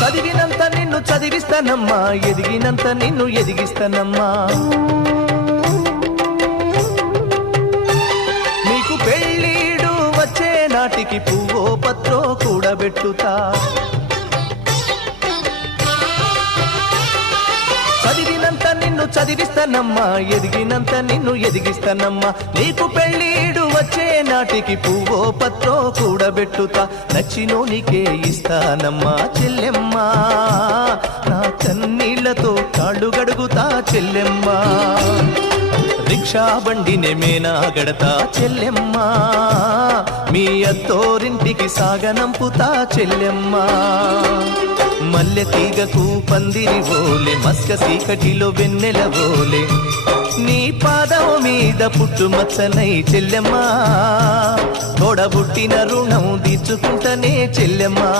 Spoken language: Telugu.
చదివినంత నిన్ను చదివిస్తానమ్మా, ఎదిగినంత నిన్ను ఎదిగిస్తానమ్మా. నీకు పెళ్ళీడు వచ్చే నాటికి పువ్వో పత్రో కూడబెట్టుతా. చదివినంత నిన్ను చదివిస్తానమ్మా, ఎదిగినంత నిన్ను ఎదిగిస్తానమ్మా. నీకు పెళ్ళీడు వచ్చే నాటికి పువ్వో పత్రో కూడబెట్టుతా. నచ్చినోనికే ఇస్తానమ్మా చెల్లెమ్మా, నా కన్నీళ్లతో కాళ్ళు గడుగుతా చెల్లెమ్మా. రిక్షా బండినే మేనా గడతా చెల్లెమ్మా, మీ అత్తోరింటికి సాగనంపుతా చెల్లెమ్మా. మల్లె తీగకు పందిరి ఓలే, మస్క సీకటిలో వెన్నెల ఓలే, నీ పాదం మీద పుట్టుమచ్చనై చెల్లెమ్మా. తోడబుట్టిన రుణం తీర్చుకుంటనే చెల్లెమ్మా,